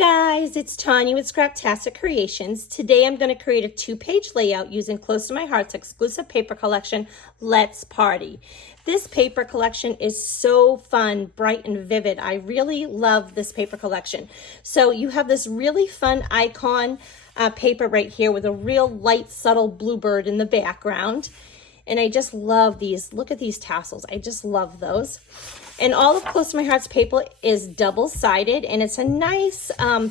guys, it's Tanya with Scraptastic Creations. Today I'm going to create a 2-page layout using Close to My Heart's exclusive paper collection, Let's Party. This paper collection is so fun, bright, and vivid. I really love this paper collection. So you have this really fun icon paper right here with a real light, subtle bluebird in the background. And I just love these. Look at these tassels. I just love those. And all of Close to My Heart's paper is double-sided, and it's a nice,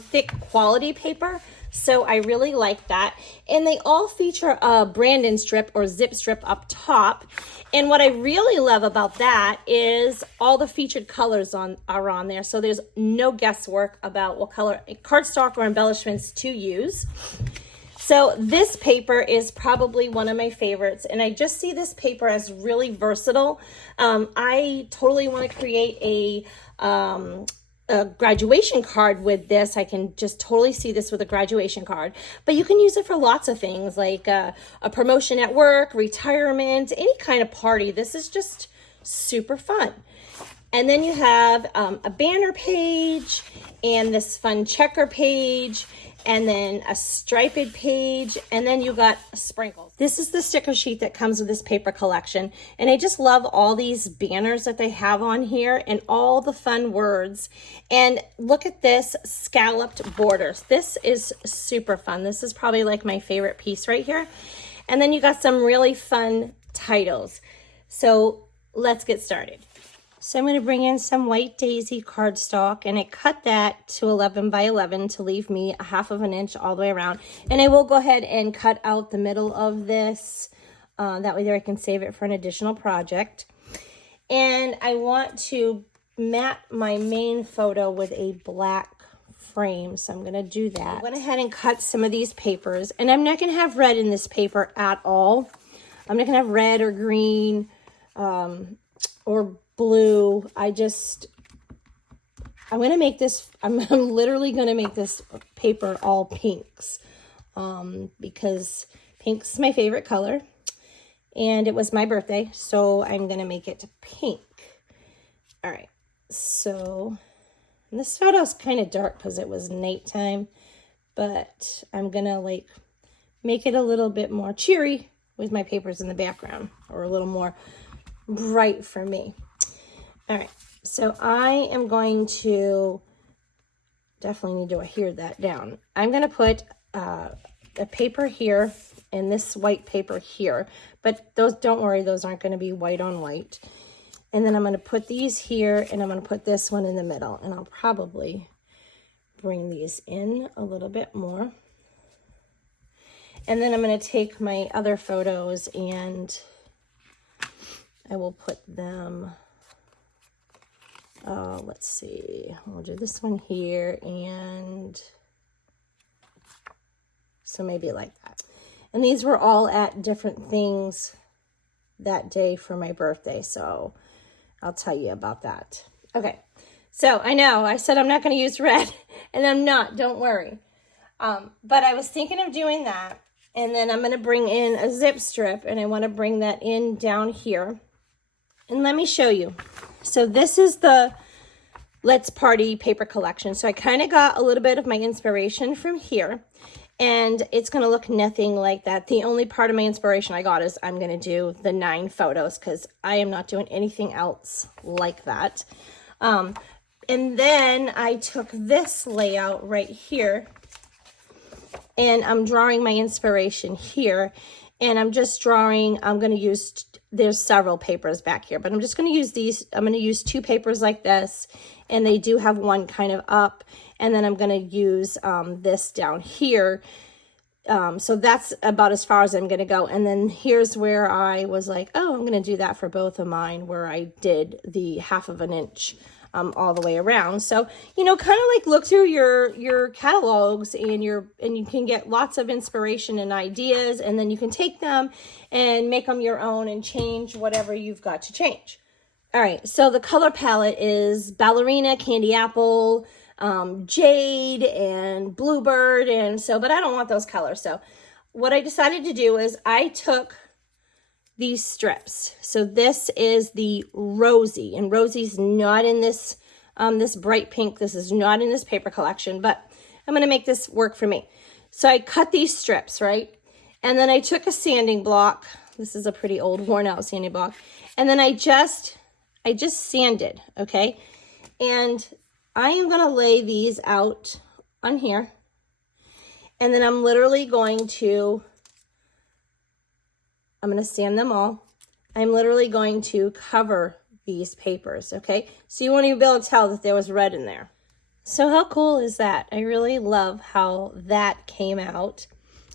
thick quality paper, so I really like that. And they all feature a Brandon strip or zip strip up top. And what I really love about that is all the featured colors are on there, so there's no guesswork about what color cardstock or embellishments to use. So this paper is probably one of my favorites, and I just see this paper as really versatile. I totally want to create a graduation card with this. I can just totally see this with a graduation card, but you can use it for lots of things like a promotion at work, retirement, any kind of party. This is just super fun. And then you have a banner page and this fun checker page, and then a striped page, and then you got sprinkles. This is the sticker sheet that comes with this paper collection, and I just love all these banners that they have on here and all the fun words. And look at this scalloped borders. This is super fun. This is probably like my favorite piece right here. And then you got some really fun titles. So let's get started. So I'm going to bring in some white daisy cardstock, and I cut that to 11 by 11 to leave me a 1/2 inch all the way around. And I will go ahead and cut out the middle of this. That way there I can save it for an additional project. And I want to mat my main photo with a black frame, so I'm going to do that. I went ahead and cut some of these papers, and I'm not going to have red in this paper at all. I'm not going to have red or green or blue. I'm going to make this, I'm literally going to make this paper all pinks because pink's my favorite color and it was my birthday, so I'm going to make it pink. All right, so this photo's kind of dark because it was nighttime, but I'm going to like make it a little bit more cheery with my papers in the background, or a little more bright for me. All right, so I am going to definitely need to adhere that down. I'm going to put a paper here and this white paper here, but those, don't worry, those aren't going to be white on white. And then I'm going to put these here, and I'm going to put this one in the middle, and I'll probably bring these in a little bit more. And then I'm going to take my other photos and I will put them, let's see, we'll do this one here, and so maybe like that. And these were all at different things that day for my birthday, so I'll tell you about that. Okay, so I know I said I'm not going to use red, and I'm not, don't worry. But I was thinking of doing that, and then I'm going to bring in a zip strip, and I want to bring that in down here. And let me show you. So this is the Let's Party paper collection. So I kind of got a little bit of my inspiration from here, and it's going to look nothing like that. The only part of my inspiration I got is I'm going to do the 9 photos because I am not doing anything else like that. And then I took this layout right here, and I'm drawing my inspiration here, and I'm just drawing, I'm going to use, there's several papers back here, but I'm just going to use these. I'm going to use 2 papers like this, and they do have one kind of up, and then I'm going to use this down here. So that's about as far as I'm going to go. And then here's where I was like, oh, I'm going to do that for both of mine, where I did the 1/2 inch all the way around. So, you know, kind of like look through your catalogs, and you can get lots of inspiration and ideas, and then you can take them and make them your own and change whatever you've got to change. All right, so the color palette is ballerina, candy apple, jade, and bluebird, and so, but I don't want those colors. So what I decided to do is I took these strips. So this is the Rosy, and Rosy's not in this this bright pink. This is not in this paper collection, but I'm going to make this work for me. So I cut these strips, right? And then I took a sanding block. This is a pretty old worn out sanding block. And then I just sanded, okay? And I am going to lay these out on here. And then I'm literally going to sand them all. I'm literally going to cover these papers, okay? So you won't even be able to tell that there was red in there. So how cool is that? I really love how that came out.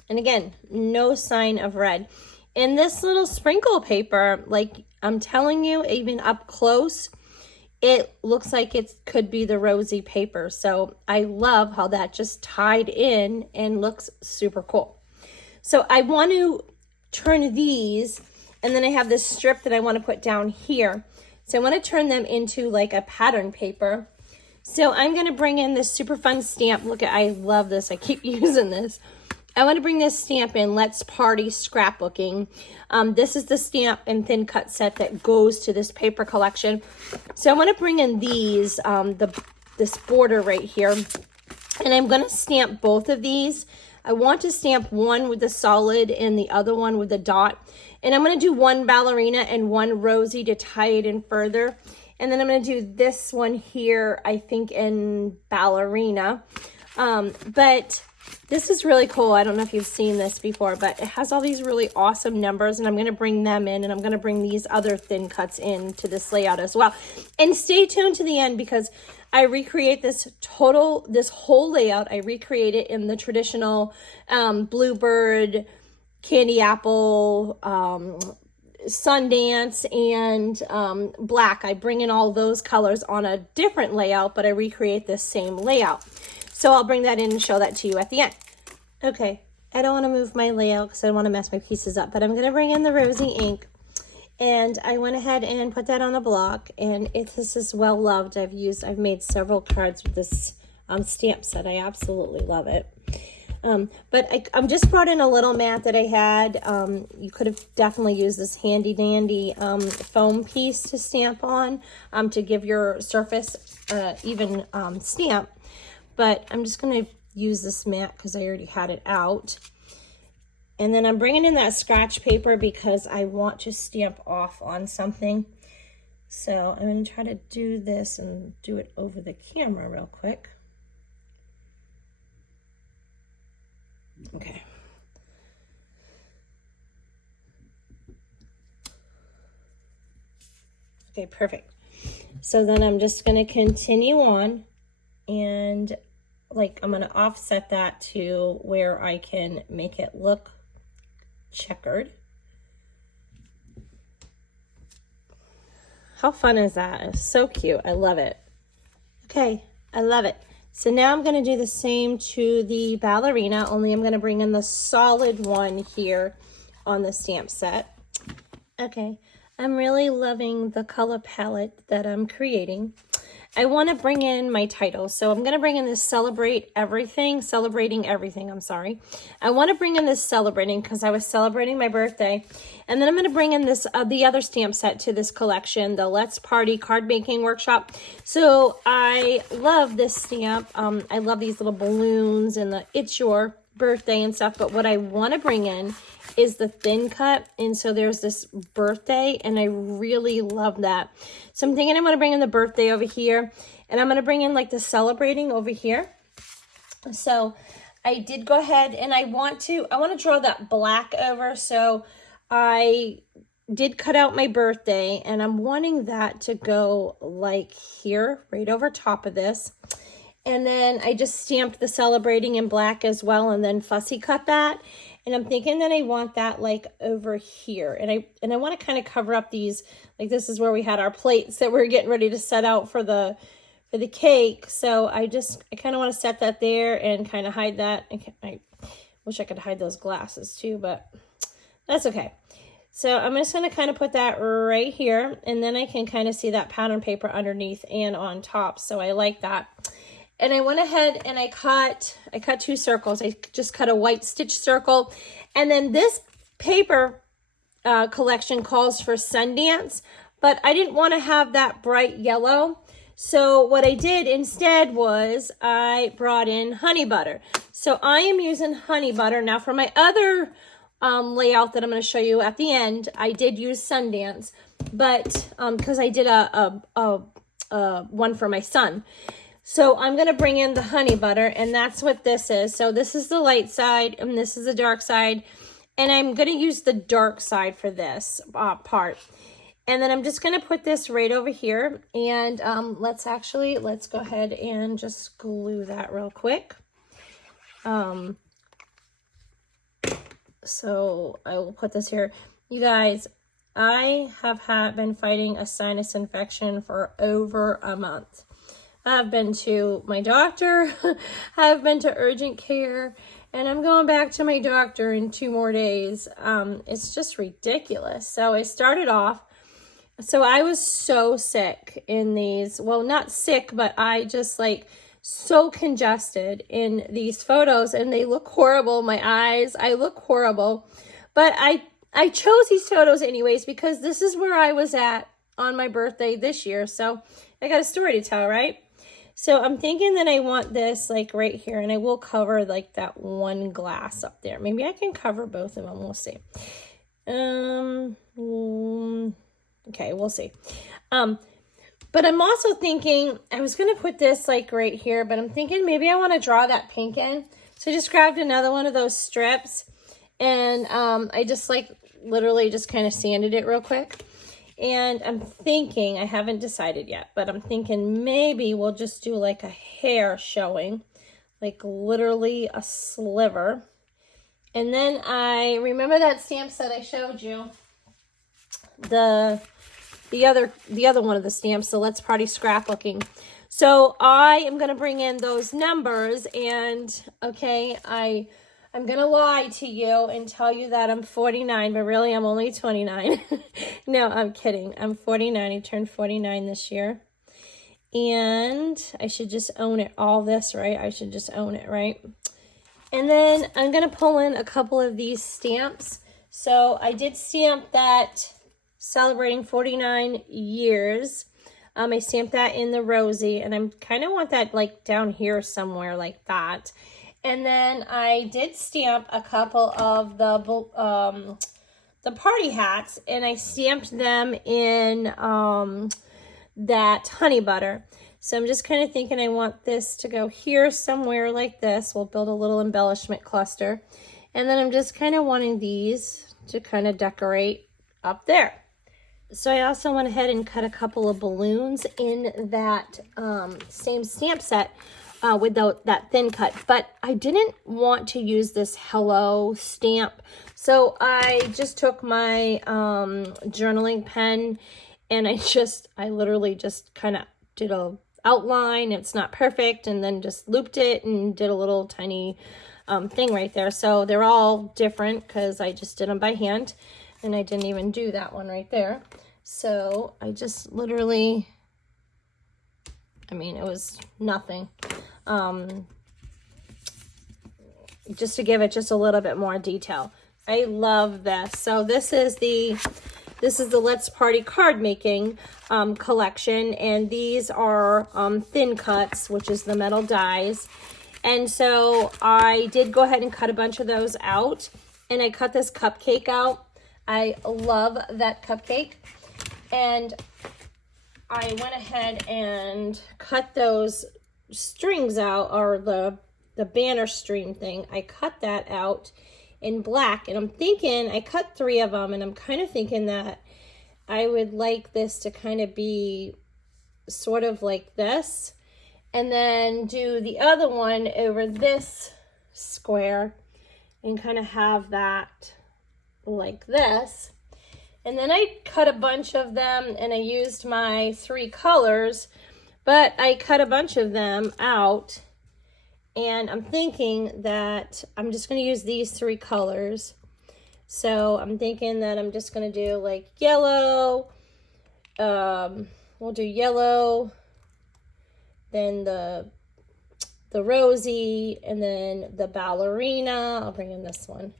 And again, no sign of red. And this little sprinkle paper, like I'm telling you, even up close, it looks like it could be the Rosy paper. So I love how that just tied in and looks super cool. So I want to turn these, and then I have this strip that I want to put down here. So I want to turn them into like a pattern paper. So I'm going to bring in this super fun stamp. Look at, I love this. I keep using this. I want to bring this stamp in, Let's Party Scrapbooking. This is the stamp and thin cut set that goes to this paper collection. So I want to bring in these, this border right here. And I'm going to stamp both of these. I want to stamp one with the solid and the other one with the dot. And I'm going to do one ballerina and one Rosy to tie it in further. And then I'm going to do this one here, I think, in ballerina. But this is really cool. I don't know if you've seen this before, but it has all these really awesome numbers, and I'm going to bring them in, and I'm going to bring these other thin cuts into this layout as well. And stay tuned to the end, because I recreate this whole layout. I recreate it in the traditional bluebird, candy apple, Sundance, and black. I bring in all those colors on a different layout, but I recreate this same layout. So I'll bring that in and show that to you at the end. Okay, I don't want to move my layout because I don't want to mess my pieces up, but I'm going to bring in the Rosy ink, and I went ahead and put that on a block, and this is well loved. I've made several cards with this stamp set. I absolutely love it. But I'm just brought in a little mat that I had. You could have definitely used this handy dandy foam piece to stamp on to give your surface even stamp. But I'm just going to use this mat because I already had it out. And then I'm bringing in that scratch paper because I want to stamp off on something. So I'm going to try to do this and do it over the camera real quick. Okay. Okay, perfect. So then I'm just going to continue on, and like I'm going to offset that to where I can make it look checkered. How fun is that? It's so cute. I love it. Okay, I love it. So now I'm going to do the same to the ballerina, only I'm going to bring in the solid one here on the stamp set. Okay, I'm really loving the color palette that I'm creating. I want to bring in my title. So I'm going to bring in this celebrating everything, I'm sorry. I want to bring in this celebrating because I was celebrating my birthday. And then I'm going to bring in this the other stamp set to this collection, the Let's Party card making workshop. So I love this stamp. I love these little balloons and the it's your birthday and stuff. But what I want to bring in is the thin cut, and so there's this birthday, and I really love that. So I'm thinking I'm going to bring in the birthday over here, and I'm going to bring in like the celebrating over here. So I did go ahead and I want to draw that black over. So I did cut out my birthday, and I'm wanting that to go like here, right over top of this. And then I just stamped the celebrating in black as well, and then fussy cut that. And I'm thinking that I want that like over here. And I want to kind of cover up these, like this is where we had our plates that we're getting ready to set out for the cake. So I kind of want to set that there and kind of hide that. I wish I could hide those glasses too, but that's okay. So I'm just going to kind of put that right here, and then I can kind of see that pattern paper underneath and on top. So I like that. And I went ahead and I cut 2 circles. I just cut a white stitch circle. And then this paper collection calls for Sundance, but I didn't want to have that bright yellow. So what I did instead was I brought in honey butter. So I am using honey butter. Now for my other layout that I'm going to show you at the end, I did use Sundance, but because I did a one for my son. So I'm going to bring in the honey butter, and that's what this is. So this is the light side, and this is the dark side. And I'm going to use the dark side for this part. And then I'm just going to put this right over here. And let's go ahead and just glue that real quick. So I will put this here. You guys, I have been fighting a sinus infection for over a month. I've been to my doctor, I've been to urgent care, and I'm going back to my doctor in 2 more days. It's just ridiculous. So I started off, so I was so sick in these, well, not sick, but I just like so congested in these photos, and they look horrible. My eyes, I look horrible, but I chose these photos anyways because this is where I was at on my birthday this year. So I got a story to tell, right? So I'm thinking that I want this like right here, and I will cover like that one glass up there. Maybe I can cover both of them. We'll see. Okay, we'll see. But I'm also thinking I was going to put this like right here, but I'm thinking maybe I want to draw that pink in. So I just grabbed another one of those strips, and I just like literally just kind of sanded it real quick. And I'm thinking, I haven't decided yet, but I'm thinking maybe we'll just do like a hair showing, like literally a sliver. And then I remember that stamp set I showed you, the other one of the stamps, the Let's Party Scrapbooking. So I am going to bring in those numbers, and okay, I'm going to lie to you and tell you that I'm 49, but really I'm only 29. No, I'm kidding. I'm 49. I turned 49 this year. And I should just own it, all this, right? I should just own it, right? And then I'm going to pull in a couple of these stamps. So I did stamp that celebrating 49 years. I stamped that in the Rosy, and I kind of want that like down here somewhere like that. And then I did stamp a couple of the party hats, and I stamped them in that honey butter. So I'm just kind of thinking I want this to go here somewhere like this. We'll build a little embellishment cluster. And then I'm just kind of wanting these to kind of decorate up there. So I also went ahead and cut a couple of balloons in that same stamp set with that thin cut, but I didn't want to use this hello stamp. So I just took my journaling pen, and I literally just kind of did a outline. It's not perfect, and then just looped it and did a little tiny thing right there. So they're all different because I just did them by hand, and I didn't even do that one right there. So I just literally, I mean, it was nothing. Just to give it just a little bit more detail. I love this. So this is the Let's Party card making collection, and these are thin cuts, which is the metal dies. And so I did go ahead and cut a bunch of those out, and I cut this cupcake out. I love that cupcake, and I went ahead and cut those strings out, or the banner stream thing. I cut that out in black, and I'm thinking, I cut 3 of them, and I'm kind of thinking that I would like this to kind of be sort of like this, and then do the other one over this square and kind of have that like this. And then I cut a bunch of them, and I used my 3 colors, but I cut a bunch of them out, and I'm thinking that I'm just going to use these 3 colors. So I'm thinking that I'm just going to do like yellow, we'll do yellow, then the Rosy, and then the ballerina. I'll bring in this one,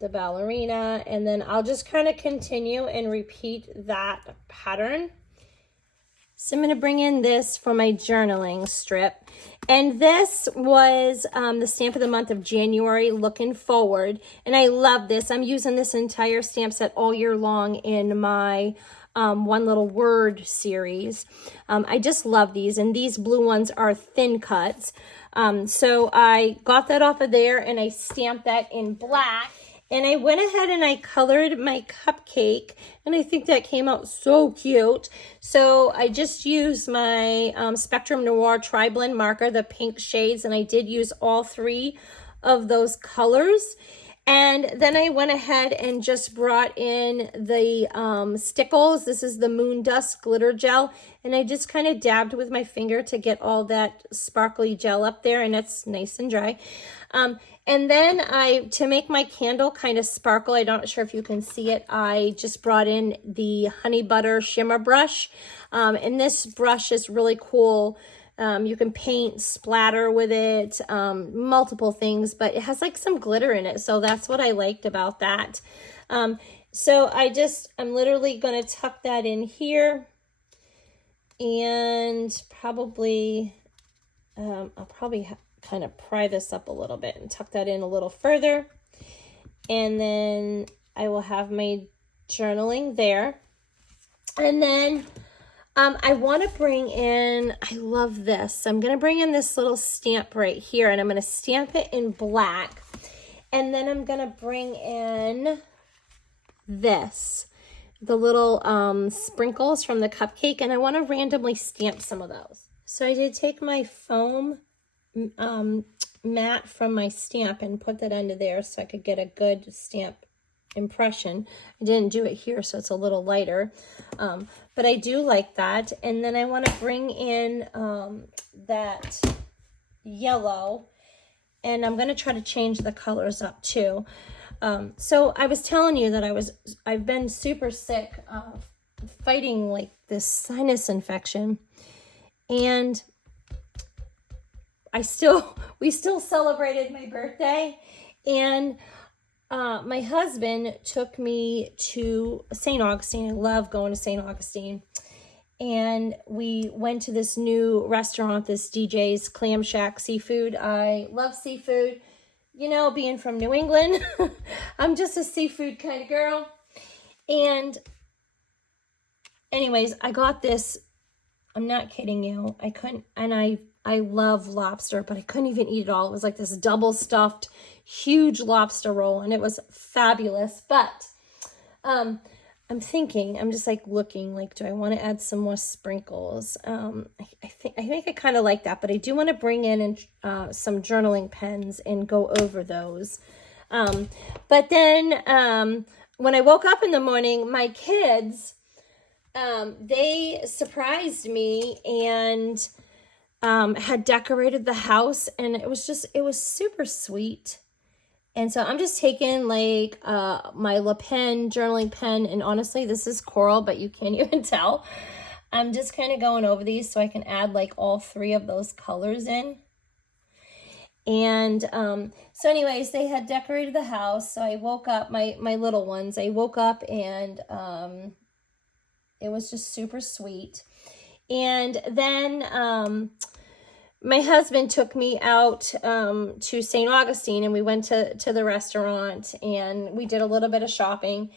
the ballerina, and then I'll just kind of continue and repeat that pattern. So I'm going to bring in this for my journaling strip. And this was the stamp of the month of January, Looking Forward. And I love this. I'm using this entire stamp set all year long in my One Little Word series. I just love these. And these blue ones are thin cuts. So I got that off of there and I stamped that in black. And I went ahead and I colored my cupcake, and I think that came out so cute. So I just used my Spectrum Noir Tri-Blend marker, the pink shades, and I did use all 3 of those colors. And then I went ahead and just brought in the stickles. This is the Moon Dust Glitter Gel, and I just kind of dabbed with my finger to get all that sparkly gel up there, and it's nice and dry. And then to make my candle kind of sparkle, I'm not sure if you can see it, I just brought in the Honey Butter Shimmer Brush. And this brush is really cool. You can paint, splatter with it, multiple things, but it has like some glitter in it. So that's what I liked about that. So I'm literally going to tuck that in here, and probably, I'll probably kind of pry this up a little bit and tuck that in a little further. And then I will have my journaling there. And then I want to bring in, I love this. I'm going to bring in this little stamp right here, and I'm going to stamp it in black. And then I'm going to bring in this, the little sprinkles from the cupcake, and I want to randomly stamp some of those. So I did take my foam mat from my stamp and put that under there so I could get a good stamp impression. I didn't do it here, so it's a little lighter, but I do like that. And then I want to bring in that yellow, and I'm going to try to change the colors up too. So I was telling you that I've been super sick, fighting like this sinus infection, and we still celebrated my birthday, and my husband took me to St. Augustine. I love going to St. Augustine. And we went to this new restaurant, this DJ's Clam Shack Seafood. I love seafood. You know, being from New England, I'm just a seafood kind of girl. And anyways, I got this. I'm not kidding you. I couldn't, and I love lobster, but I couldn't even eat it all. It was like this double stuffed, huge lobster roll, and it was fabulous. But I'm just like looking, like, do I want to add some more sprinkles? I think I kind of like that, but I do want to bring in some journaling pens and go over those. But then when I woke up in the morning, my kids, they surprised me and had decorated the house, and it was super sweet. And so I'm just taking like my Le Pen journaling pen, and honestly, this is coral, but you can't even tell. I'm just kind of going over these so I can add like all 3 of those colors in. And so anyways, they had decorated the house. So I woke up, my little ones, I woke up, and it was just super sweet. And then my husband took me out to St. Augustine, and we went to the restaurant, and we did a little bit of shopping.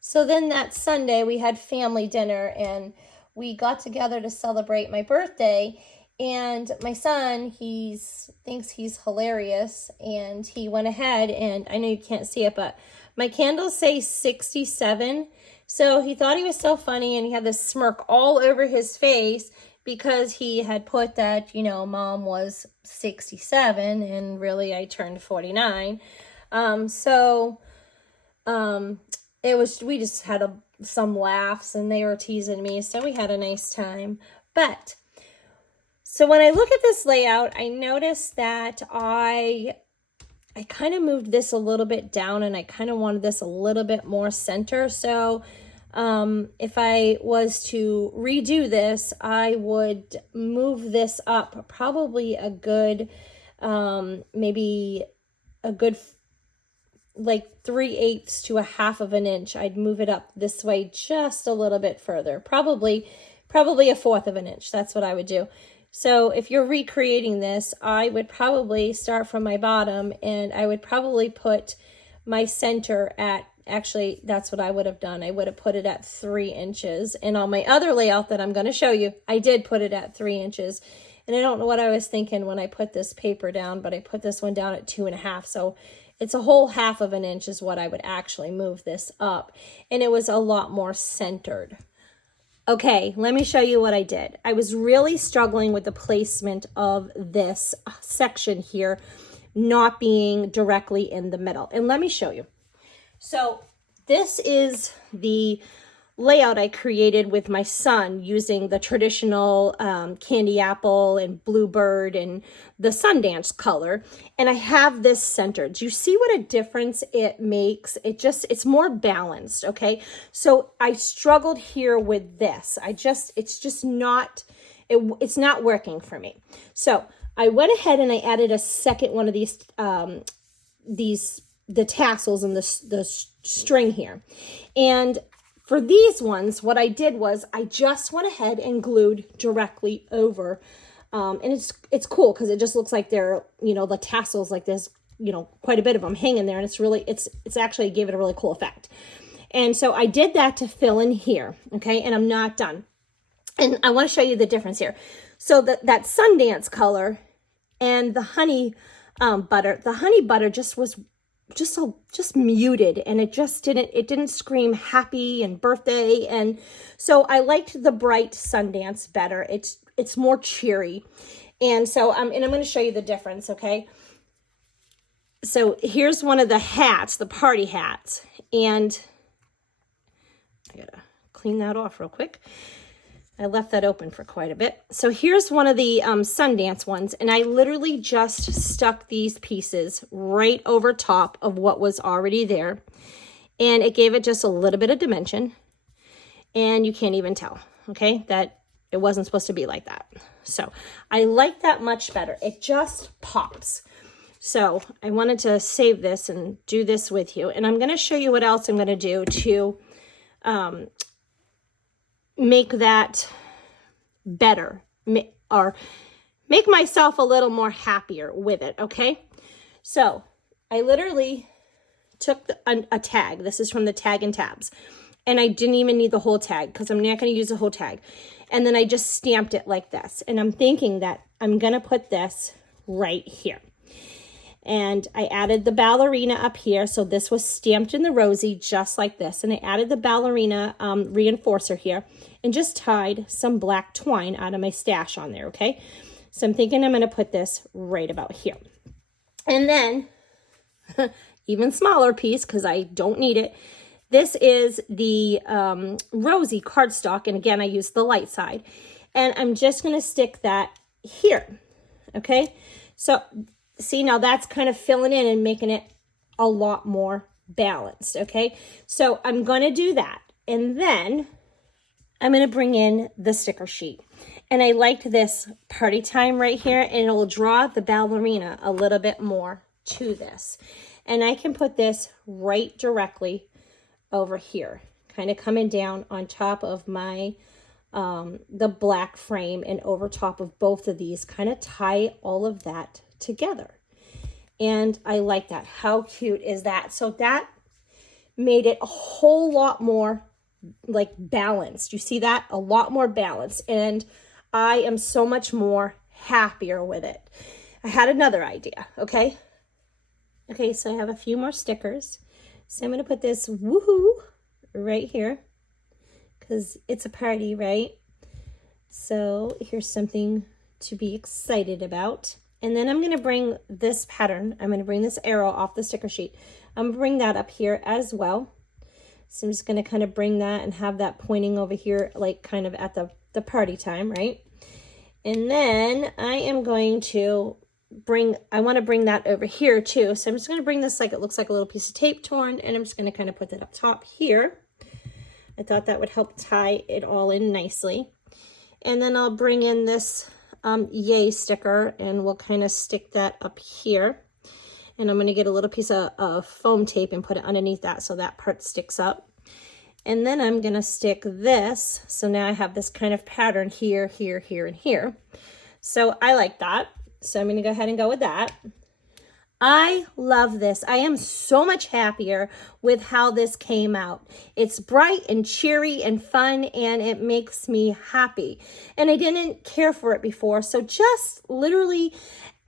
So then that Sunday we had family dinner, and we got together to celebrate my birthday. And my son, thinks he's hilarious, and he went ahead, and I know you can't see it, but my candles say 67. So he thought he was so funny, and he had this smirk all over his face because he had put that, Mom was 67, and really I turned 49. We just had some laughs, and they were teasing me, so we had a nice time. But so when I look at this layout, I noticed that I kind of moved this a little bit down, and I kind of wanted this a little bit more center. So if I was to redo this, I would move this up probably a good, maybe a good like 3/8 to 1/2 of an inch. I'd move it up this way just a little bit further, probably probably 1/4 of an inch. That's what I would do. So if you're recreating this, I would probably start from my bottom, and I would probably put my center at, actually, that's what I would have done. I would have put it at 3 inches. And on my other layout that I'm going to show you, I did put it at 3 inches. And I don't know what I was thinking when I put this paper down, but I put this one down at 2.5. So it's a whole 1/2 of an inch is what I would actually move this up. And it was a lot more centered. Okay, let me show you what I did. I was really struggling with the placement of this section here, not being directly in the middle. And let me show you. So this is the layout I created with my son using the traditional candy apple and bluebird and the Sundance color. And I have this centered. Do you see what a difference it makes? It's more balanced, okay? So I struggled here with this. It's just not, it's not working for me. So I went ahead and I added a second one of the tassels and the string here. And for these ones, what I did was I just went ahead and glued directly over. And it's cool because it just looks like they're, the tassels, like there's, quite a bit of them hanging there. And it's actually gave it a really cool effect. And so I did that to fill in here. Okay. And I'm not done. And I want to show you the difference here. So that Sundance color and the honey butter just was just muted, and it didn't scream happy and birthday. And so I liked the bright Sundance better. It's more cheery. And so and I'm going to show you the difference. Okay. So here's one of the hats, the party hats, and I gotta clean that off real quick. I left that open for quite a bit. So here's one of the Sundance ones, and I literally just stuck these pieces right over top of what was already there, and it gave it just a little bit of dimension, and you can't even tell, okay, that it wasn't supposed to be like that. So I like that much better. It just pops. So I wanted to save this and do this with you, and I'm going to show you what else I'm going to do to make that better, or make myself a little more happier with it, okay? So I literally took a tag. This is from the Tag and Tabs, and I didn't even need the whole tag because I'm not going to use the whole tag. And then I just stamped it like this, and I'm thinking that I'm going to put this right here. And I added the ballerina up here. So this was stamped in the Rosy just like this. And I added the ballerina reinforcer here and just tied some black twine out of my stash on there, okay? So I'm thinking I'm going to put this right about here. And then, even smaller piece because I don't need it. This is the Rosy cardstock. And again, I used the light side. And I'm just going to stick that here, okay? So see, now that's kind of filling in and making it a lot more balanced, okay? So I'm going to do that. And then I'm going to bring in the sticker sheet. And I liked this party time right here, and it will draw the ballerina a little bit more to this. And I can put this right directly over here, kind of coming down on top of my the black frame and over top of both of these, kind of tie all of that together. And I like that. How cute is that? So that made it a whole lot more like balanced. You see that? A lot more balanced. And I am so much more happier with it. I had another idea, okay? Okay, so I have a few more stickers. So I'm going to put this woohoo right here because it's a party, right? So here's something to be excited about. And then I'm going to bring this pattern, I'm going to bring this arrow off the sticker sheet. I'm going to bring that up here as well. So I'm just going to kind of bring that and have that pointing over here, like kind of at the party time, right? And then I am going to I want to bring that over here too. So I'm just going to bring this like it looks like a little piece of tape torn, and I'm just going to kind of put that up top here. I thought that would help tie it all in nicely. And then I'll bring in this yay sticker, and we'll kind of stick that up here. And I'm going to get a little piece of foam tape and put it underneath that so that part sticks up. And then I'm gonna stick this. So now I have this kind of pattern here, here, here, and here. So I like that. So I'm gonna go ahead and go with that. I love this. I am so much happier with how this came out. It's bright and cheery and fun, and it makes me happy. And I didn't care for it before, so just literally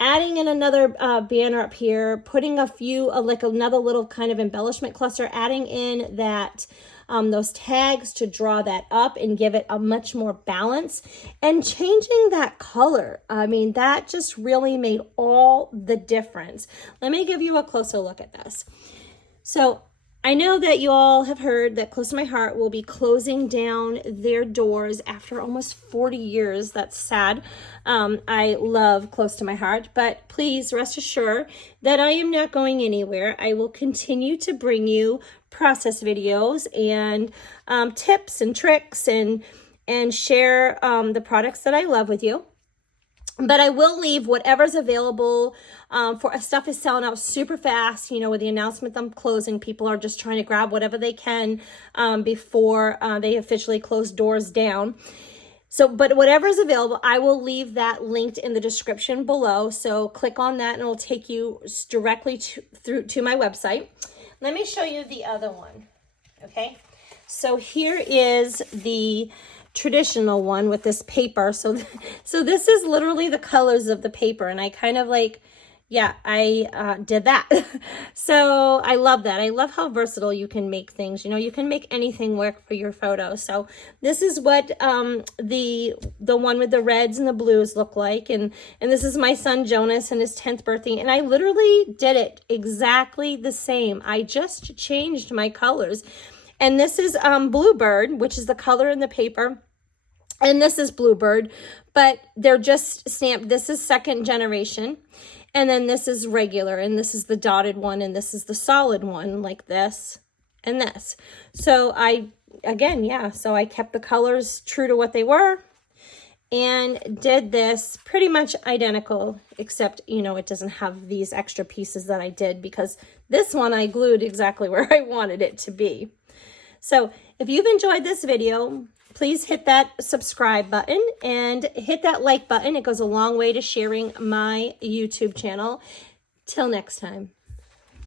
adding in another banner up here, putting a few, like another little kind of embellishment cluster, adding in that those tags to draw that up and give it a much more balance, and changing that color. I mean, that just really made all the difference. Let me give you a closer look at this. So I know that you all have heard that Close to My Heart will be closing down their doors after almost 40 years. That's sad. I love Close to My Heart, but please rest assured that I am not going anywhere. I will continue to bring you process videos and tips and tricks and share the products that I love with you. But I will leave whatever's available. For stuff is selling out super fast. You know, with the announcement I'm closing, people are just trying to grab whatever they can before they officially close doors down. So, but whatever is available, I will leave that linked in the description below. So click on that and it'll take you directly to my website. Let me show you the other one. Okay. So here is the traditional one with this paper. So this is literally the colors of the paper, and I kind of like, yeah, I did that. So I love that. I love how versatile you can make things. You know, you can make anything work for your photo. So this is what the one with the reds and the blues look like, and this is my son Jonas and his 10th birthday, and I literally did it exactly the same. I just changed my colors. And this is Bluebird, which is the color in the paper. And this is Bluebird, but they're just stamped. This is second generation. And then this is regular. And this is the dotted one. And this is the solid one, like this and this. So so I kept the colors true to what they were and did this pretty much identical, except, you know, it doesn't have these extra pieces that I did because this one I glued exactly where I wanted it to be. So if you've enjoyed this video, please hit that subscribe button and hit that like button. It goes a long way to sharing my YouTube channel. Till next time.